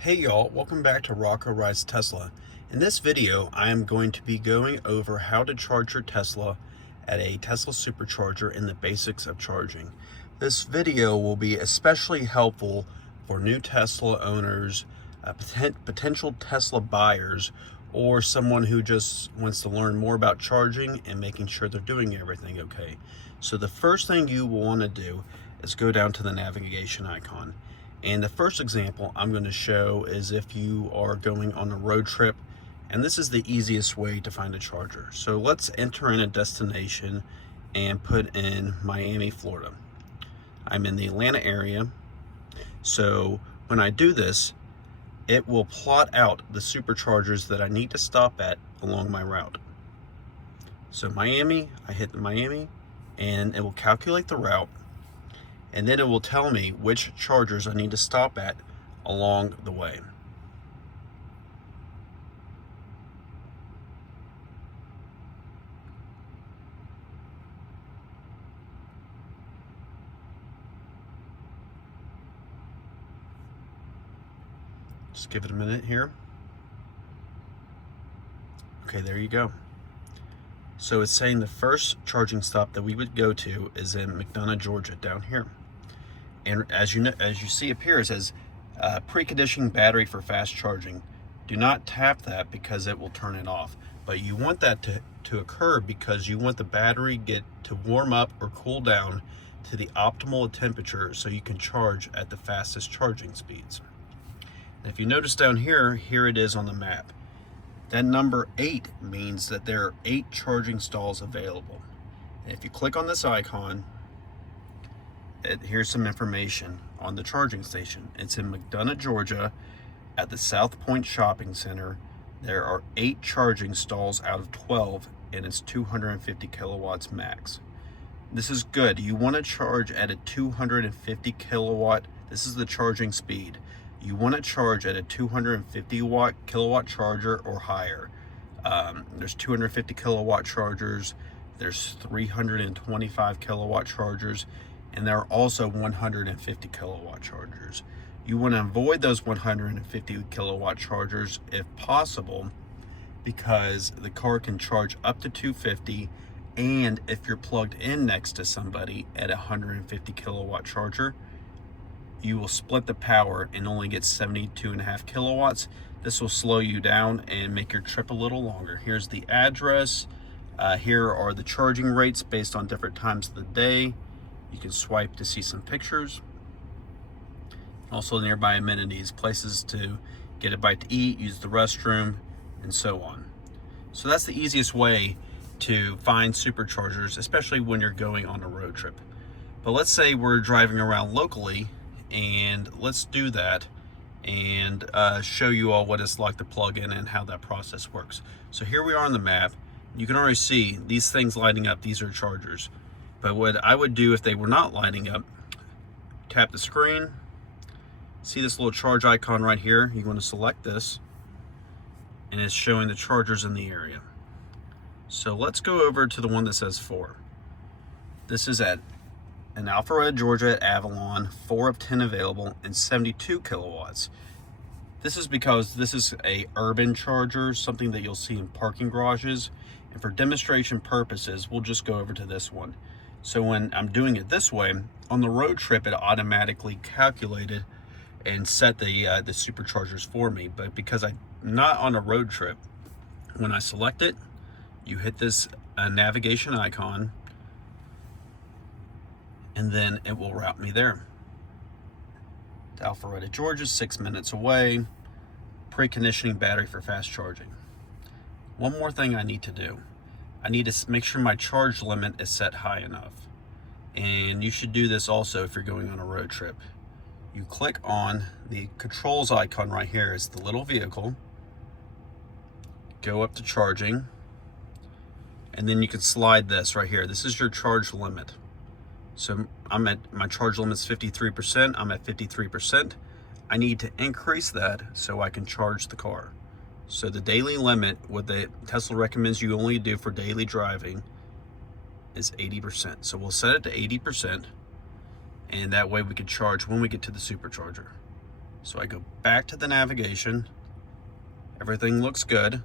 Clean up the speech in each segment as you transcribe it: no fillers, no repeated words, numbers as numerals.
Hey y'all, welcome back to Rocco Rides Tesla. In this video, I am going to be going over how to charge your Tesla at a Tesla Supercharger and the basics of charging. This video will be especially helpful for new Tesla owners, potential Tesla buyers, or someone who just wants to learn more about charging and making sure they're doing everything okay. So the first thing you will want to do is go down to the navigation icon. And the first example I'm going to show is if you are going on a road trip, and this is the easiest way to find a charger. So let's enter in a destination and put in Miami, Florida. I'm in the Atlanta area. So when I do this, it will plot out the superchargers that I need to stop at along my route. So Miami, I hit Miami, and it will calculate the route. And then it will tell me which chargers I need to stop at along the way. Just give it a minute here. Okay, there you go. So it's saying the first charging stop that we would go to is in McDonough, Georgia, down here. And as you see up here, it says preconditioning battery for fast charging. Do not tap that because it will turn it off. But you want that to occur because you want the battery to warm up or cool down to the optimal temperature so you can charge at the fastest charging speeds. And if you notice down here, here it is on the map. That number 8 means that there are 8 charging stalls available. And if you click on this icon, here's some information on the charging station. It's in McDonough, Georgia, at the South Point Shopping Center. There are 8 charging stalls out of 12, and it's 250 kilowatts max. This is good. You want to charge at a 250 kilowatt. This is the charging speed. You want to charge at a 250 kilowatt charger or higher. There's 250 kilowatt chargers, there's 325 kilowatt chargers, and there are also 150 kilowatt chargers. You want to avoid those 150 kilowatt chargers if possible, because the car can charge up to 250, and if you're plugged in next to somebody at a 150 kilowatt charger, you will split the power and only get 72.5 kilowatts. This will slow you down and make your trip a little longer. Here's the address. Here are the charging rates based on different times of the day. You can swipe to see some pictures. Also nearby amenities, places to get a bite to eat, use the restroom, and so on. So that's the easiest way to find superchargers, especially when you're going on a road trip. But let's say we're driving around locally, and let's do that and show you all what it's like to plug in and how that process works. So here we are on the map. You can already see these things lighting up. These are chargers. But what I would do if they were not lighting up, tap the screen, see this little charge icon right here. You want to select this, and it's showing the chargers in the area. So let's go over to the one that says 4. This is in Alpharetta, Georgia at Avalon, 4 of 10 available, and 72 kilowatts. This is because this is a urban charger, something that you'll see in parking garages. And for demonstration purposes, we'll just go over to this one. So when I'm doing it this way, on the road trip, it automatically calculated and set the superchargers for me. But because I'm not on a road trip, when I select it, you hit this navigation icon, and then it will route me there. To Alpharetta, Georgia, 6 minutes away. Preconditioning battery for fast charging. One more thing I need to do. I need to make sure my charge limit is set high enough. And you should do this also if you're going on a road trip. You click on the controls icon right here. It's the little vehicle. Go up to charging. And then you can slide this right here. This is your charge limit. So my charge limit is 53%. I'm at 53%. I need to increase that so I can charge the car. So the daily limit, what the Tesla recommends you only do for daily driving, is 80%. So we'll set it to 80%, and that way we can charge when we get to the supercharger. So I go back to the navigation. Everything looks good.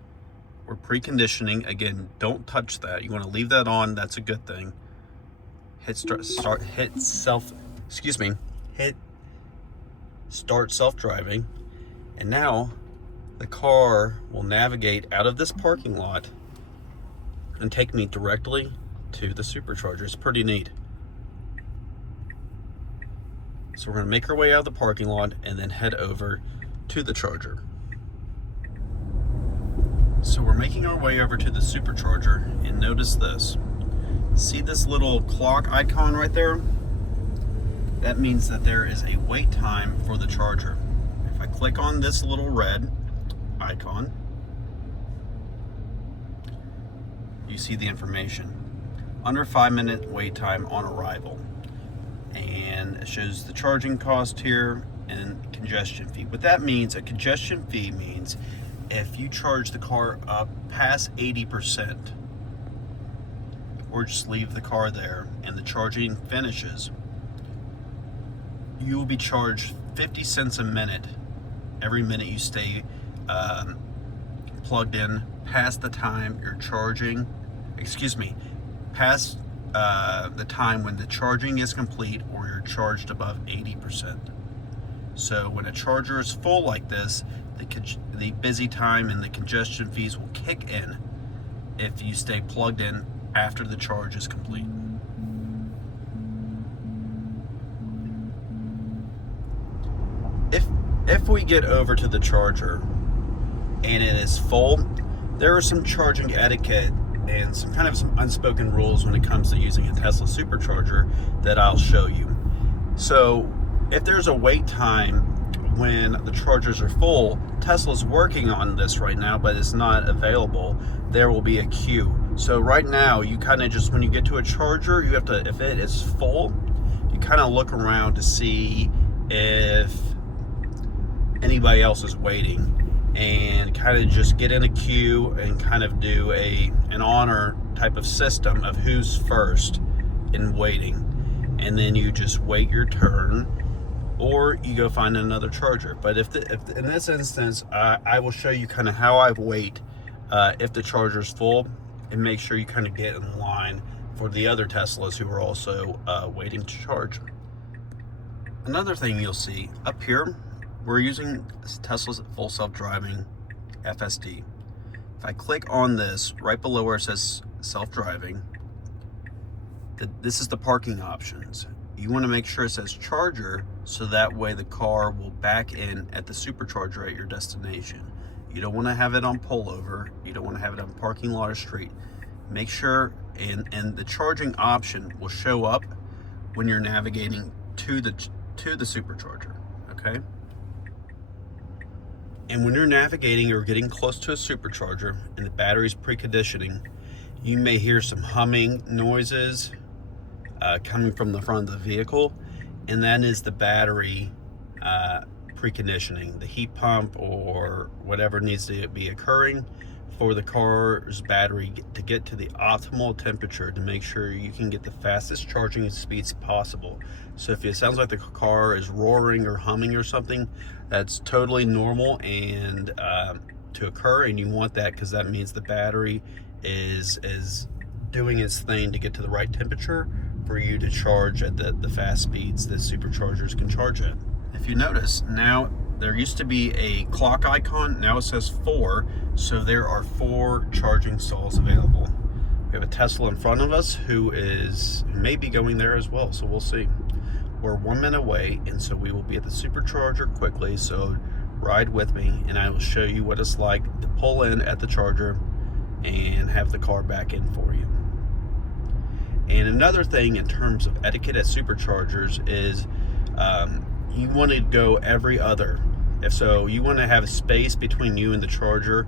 We're preconditioning. Again, don't touch that. You want to leave that on. That's a good thing. Hit start self-driving. And now the car will navigate out of this parking lot and take me directly to the Supercharger. It's pretty neat. So we're gonna make our way out of the parking lot and then head over to the charger. So we're making our way over to the Supercharger, and notice this. See this little clock icon right there? That means that there is a wait time for the charger. If I click on this little red icon, you see the information. Under 5-minute wait time on arrival. And it shows the charging cost here and congestion fee. What that means, a congestion fee means if you charge the car up past 80% or just leave the car there and the charging finishes, you will be charged 50 cents a minute every minute you stay plugged in past the time you're charging, past the time when the charging is complete or you're charged above 80%. So when a charger is full like this, the busy time and the congestion fees will kick in if you stay plugged in after the charge is complete. If we get over to the charger and it is full, there are some charging etiquette and some unspoken rules when it comes to using a Tesla Supercharger that I'll show you. So if there's a wait time when the chargers are full, Tesla's working on this right now, but it's not available. There will be a queue. So right now, you kind of just, when you get to a charger, you have to, if it is full, you kind of look around to see if anybody else is waiting, and kind of just get in a queue and kind of do an honor type of system of who's first in waiting. And then you just wait your turn, or you go find another charger. But if in this instance, I will show you kind of how I wait if the charger's full, and make sure you kind of get in line for the other Teslas who are also waiting to charge. Another thing you'll see up here, we're using Tesla's full self-driving FSD. If I click on this, right below where it says self-driving, this is the parking options. You want to make sure it says charger, so that way the car will back in at the Supercharger at your destination. You don't want to have it on pullover. You don't want to have it on parking lot or street. Make sure, and the charging option will show up when you're navigating to the Supercharger, okay? And when you're navigating or getting close to a Supercharger and the battery's preconditioning, you may hear some humming noises coming from the front of the vehicle, and that is the battery preconditioning, the heat pump or whatever needs to be occurring for the car's battery to get to the optimal temperature to make sure you can get the fastest charging speeds possible. So if it sounds like the car is roaring or humming or something, that's totally normal and to occur, and you want that because that means the battery is doing its thing to get to the right temperature for you to charge at the fast speeds that Superchargers can charge at. If you notice, now there used to be a clock icon, now it says 4, so there are 4 charging stalls available. We have a Tesla in front of us who may be going there as well, so we'll see. We're 1 minute away, and so we will be at the Supercharger quickly, so ride with me and I will show you what it's like to pull in at the charger and have the car back in for you. And another thing in terms of etiquette at Superchargers is you want to go every other. If so, you want to have a space between you and the charger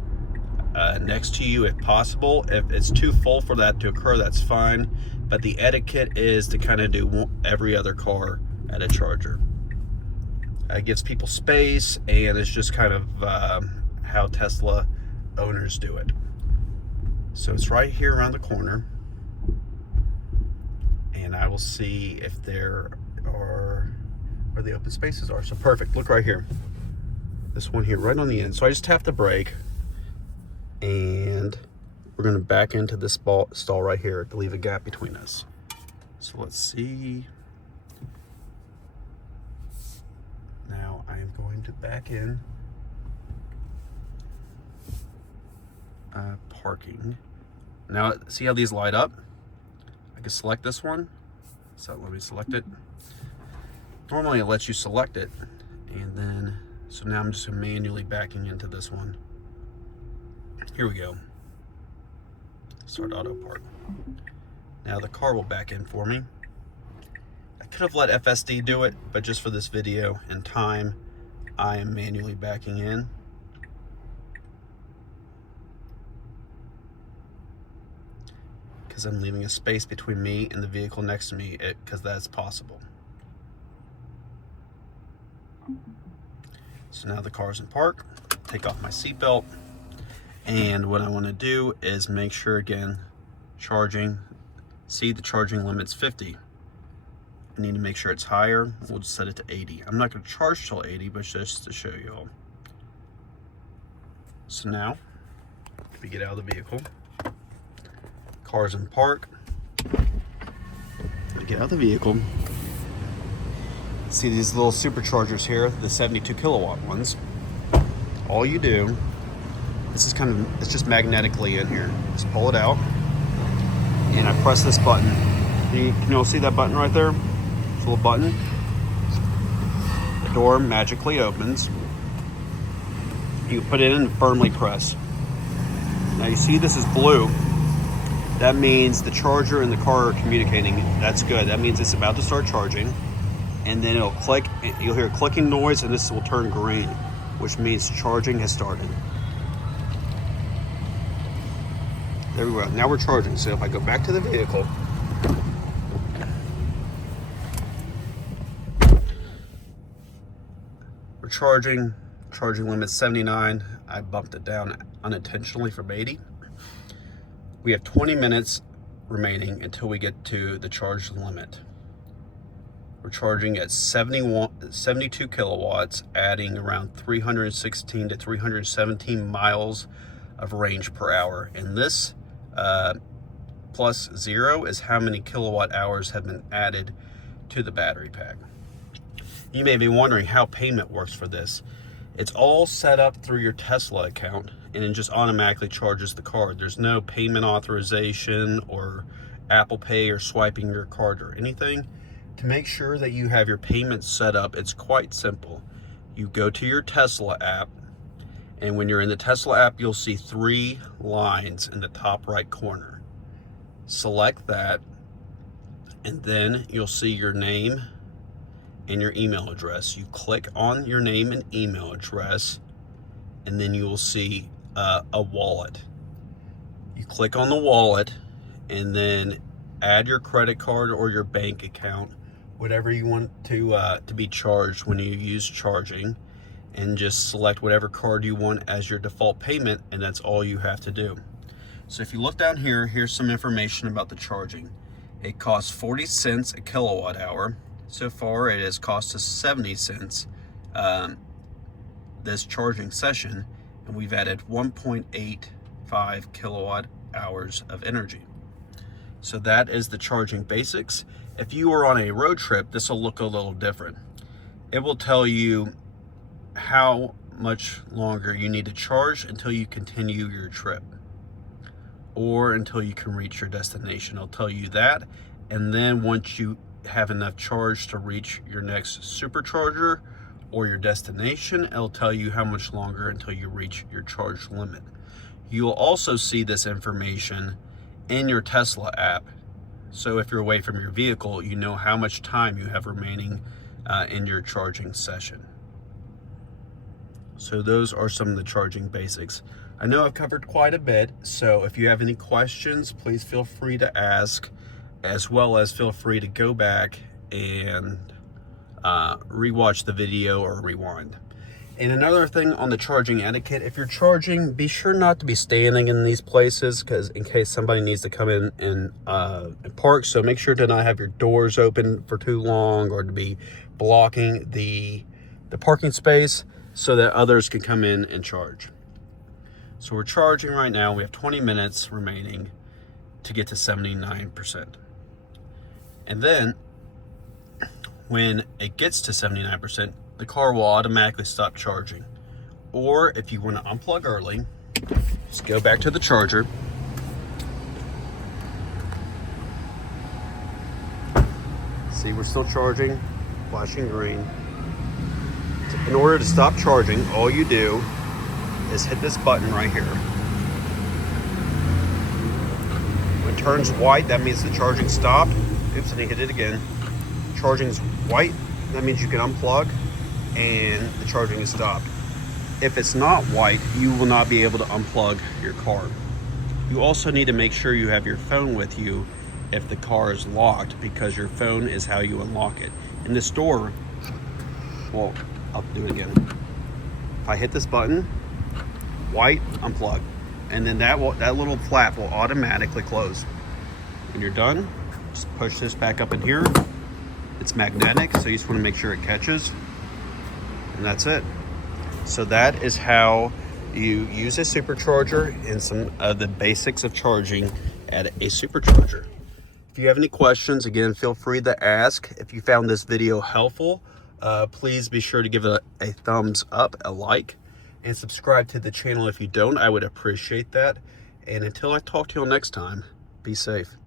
next to you if possible. If it's too full for that to occur, that's fine. But the etiquette is to kind of do every other car at a charger. It gives people space, and it's just kind of how Tesla owners do it. So it's right here around the corner, and I will see if there are where the open spaces are. So perfect, look right here. This one here, right on the end. So I just tap the brake, and we're gonna back into this stall right here to leave a gap between us. So let's see. Now I am going to back in. Parking. Now see how these light up? I can select this one. So let me select it. Normally it lets you select it, and then so now I'm just manually backing into this one. Here we go. Start auto park. Now the car will back in for me. I could have let FSD do it, but just for this video and time, I am manually backing in. Because I'm leaving a space between me and the vehicle next to me, because that's possible. So now the car's in park. Take off my seatbelt, and what I want to do is make sure, again, charging. See, the charging limit's 50. I need to make sure it's higher. We'll just set it to 80. I'm not going to charge till 80, but just to show you all. So now, if we get out of the vehicle, car's in park. Get out of the vehicle. See these little superchargers here, the 72 kilowatt ones. All you do, this is it's just magnetically in here. Just pull it out, and I press this button. Can you all see that button right there? This little button. The door magically opens. You put it in and firmly press. Now you see this is blue. That means the charger and the car are communicating. That's good. That means it's about to start charging. And then it'll click. You'll hear a clicking noise, and this will turn green, which means charging has started. There we go. Now we're charging. So if I go back to the vehicle, we're charging. Charging limit 79. I bumped it down unintentionally from 80. We have 20 minutes remaining until we get to the charge limit. We're charging at 72 kilowatts, adding around 316 to 317 miles of range per hour. And this plus 0 is how many kilowatt hours have been added to the battery pack. You may be wondering how payment works for this. It's all set up through your Tesla account, and it just automatically charges the card. There's no payment authorization or Apple Pay or swiping your card or anything. To make sure that you have your payments set up, it's quite simple. You go to your Tesla app, and when you're in the Tesla app, you'll see 3 lines in the top right corner. Select that, and then you'll see your name and your email address. You click on your name and email address, and then you will see a wallet. You click on the wallet, and then add your credit card or your bank account, whatever you want to be charged when you use charging, and just select whatever card you want as your default payment, and that's all you have to do. So if you look down here, here's some information about the charging. It costs 40 cents a kilowatt hour. So far, it has cost us 70 cents this charging session, and we've added 1.85 kilowatt hours of energy. So that is the charging basics. If you are on a road trip, this will look a little different. It will tell you how much longer you need to charge until you continue your trip, or until you can reach your destination. It'll tell you that, and then once you have enough charge to reach your next supercharger or your destination, it'll tell you how much longer until you reach your charge limit. You'll also see this information in your Tesla app. So if you're away from your vehicle, you know how much time you have remaining in your charging session. So those are some of the charging basics. I know I've covered quite a bit, so if you have any questions, please feel free to ask, as well as feel free to go back and rewatch the video or rewind. And another thing on the charging etiquette, if you're charging, be sure not to be standing in these places, because in case somebody needs to come in and park. So make sure to not have your doors open for too long, or to be blocking the parking space. so that others can come in and charge. So we're charging right now. We have 20 minutes remaining to get to 79%. And then when it gets to 79%, the car will automatically stop charging. Or if you want to unplug early, just go back to the charger. See, we're still charging, flashing green. In order to stop charging, all you do is hit this button right here. When it turns white, that means the charging stopped. Oops, and I hit it again. Charging's white, that means you can unplug and the charging is stopped. If it's not white, you will not be able to unplug your car. You also need to make sure you have your phone with you if the car is locked, because your phone is how you unlock it. In the store, well, I'll do it again. If I hit this button, white, unplug, and then that little flap will automatically close. When you're done, just push this back up in here. It's magnetic, so you just want to make sure it catches, and that's it. So that is how you use a supercharger and some of the basics of charging at a supercharger. If you have any questions, again, feel free to ask. If you found this video helpful, please be sure to give it a thumbs up, a like, and subscribe to the channel if you don't. I would appreciate that. And until I talk to you all next time, be safe.